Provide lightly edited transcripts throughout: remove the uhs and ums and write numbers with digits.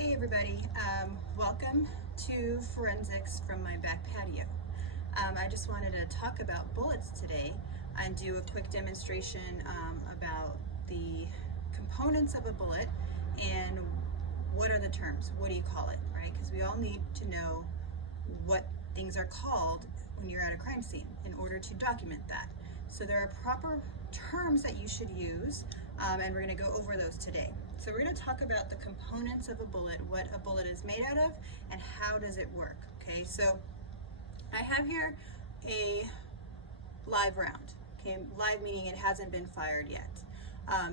Hey everybody, welcome to Forensics from my back patio. I just wanted to talk about bullets today and do a quick demonstration about the components of a bullet and what are the terms, what do you call it, right? Because we all need to know what things are called when you're at a crime scene in order to document that. So there are proper terms that you should use, and we're going to go over those today. So we're going to talk about the components of a bullet, what a bullet is made out of, and how does it work. Okay, so I have here a live round. Okay, live meaning it hasn't been fired yet.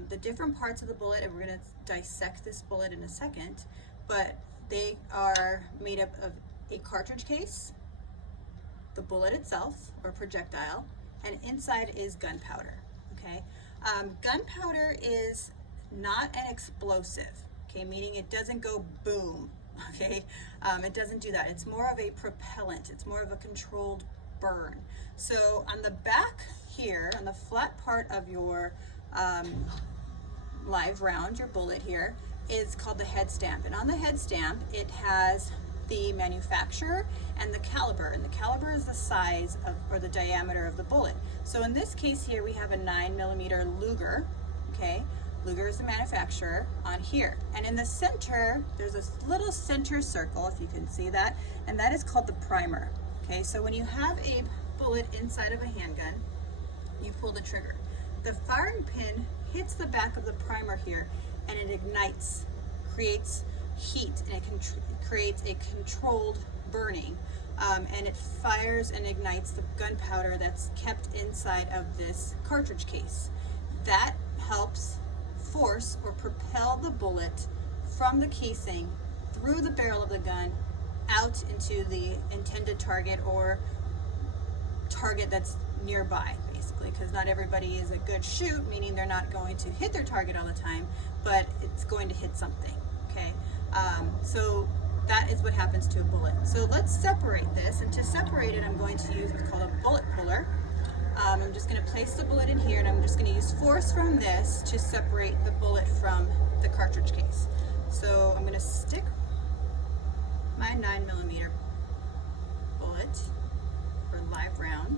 The different parts of the bullet, and we're going to dissect this bullet in a second, but they are made up of a cartridge case, the bullet itself or projectile, and inside is gunpowder. Okay, gunpowder is not an explosive, okay, meaning it doesn't go boom, okay, it doesn't do that. It's more of a propellant, it's more of a controlled burn. So on the back here, on the flat part of your live round, your bullet here, is called the head stamp, and on the head stamp it has the manufacturer and the caliber, and the caliber is the size of, or the diameter of the bullet. So in this case here we have a 9mm Luger, okay, Luger is the manufacturer on here, and in the center there's this little center circle, if you can see that, and that is called the primer. Okay, so when you have a bullet inside of a handgun, you pull the trigger. The firing pin hits the back of the primer here and it ignites, creates heat, and it creates a controlled burning, and it fires and ignites the gunpowder that's kept inside of this cartridge case. That helps force or propel the bullet from the casing through the barrel of the gun out into the intended target or target that's nearby, basically, because not everybody is a good shoot, meaning they're not going to hit their target all the time, but it's going to hit something. Okay, so that is what happens to a bullet. So let's separate this, and to separate it I'm going to use what's called a bullet puller. I'm just going to place the bullet in here, and I'm just going to use force from this to separate the bullet from the cartridge case. So I'm going to stick my 9mm bullet for live round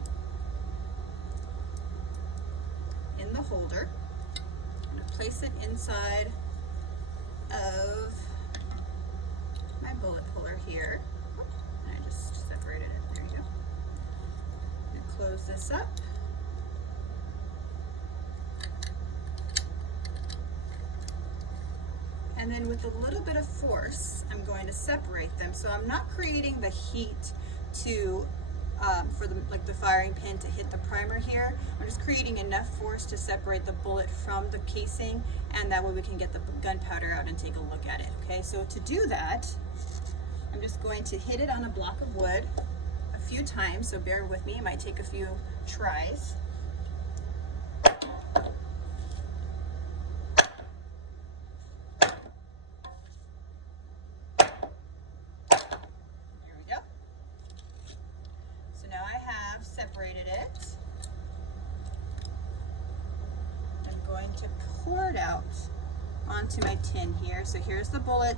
in the holder. I'm going to place it inside of my bullet puller here, and I just separated it. There you go. I'm going to close this up. And then with a little bit of force, I'm going to separate them. So I'm not creating the heat to for the firing pin to hit the primer here. I'm just creating enough force to separate the bullet from the casing, and that way we can get the gunpowder out and take a look at it. Okay, so to do that, I'm just going to hit it on a block of wood a few times, so bear with me, it might take a few tries. Separated it. I'm going to pour it out onto my tin here. So here's the bullet,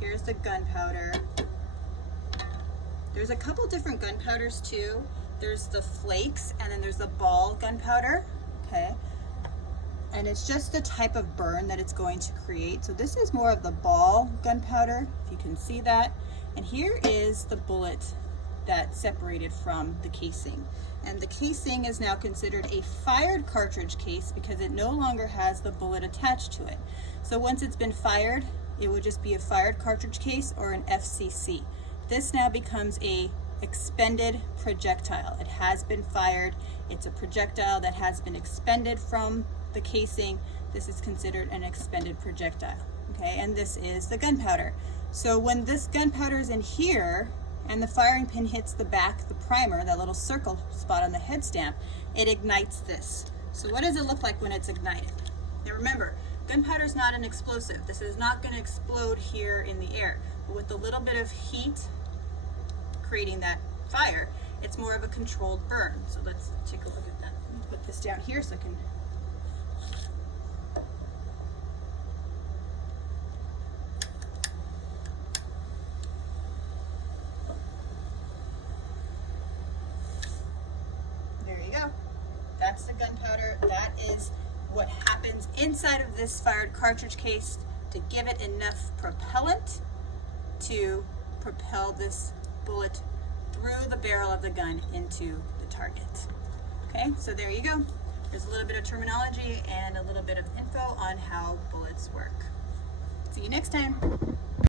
here's the gunpowder. There's a couple different gunpowders too. There's the flakes, and then there's the ball gunpowder, okay? And it's just the type of burn that it's going to create. So this is more of the ball gunpowder, if you can see that. And here is the bullet that separated from the casing, and the casing is now considered a fired cartridge case because it no longer has the bullet attached to it. So once it's been fired, it would just be a fired cartridge case or an FCC. This now becomes a expended projectile. It has been fired, it's a projectile that has been expended from the casing. This is considered an expended projectile. Okay, and this is the gunpowder. So when this gunpowder is in here and the firing pin hits the back, the primer, that little circle spot on the head stamp, it ignites this. So what does it look like when it's ignited? Now remember, gunpowder is not an explosive. This is not going to explode here in the air. But with a little bit of heat creating that fire, it's more of a controlled burn. So let's take a look at that. Let me put this down here so I can That's the gunpowder. That is what happens inside of this fired cartridge case to give it enough propellant to propel this bullet through the barrel of the gun into the target. Okay, so there you go. There's a little bit of terminology and a little bit of info on how bullets work. See you next time.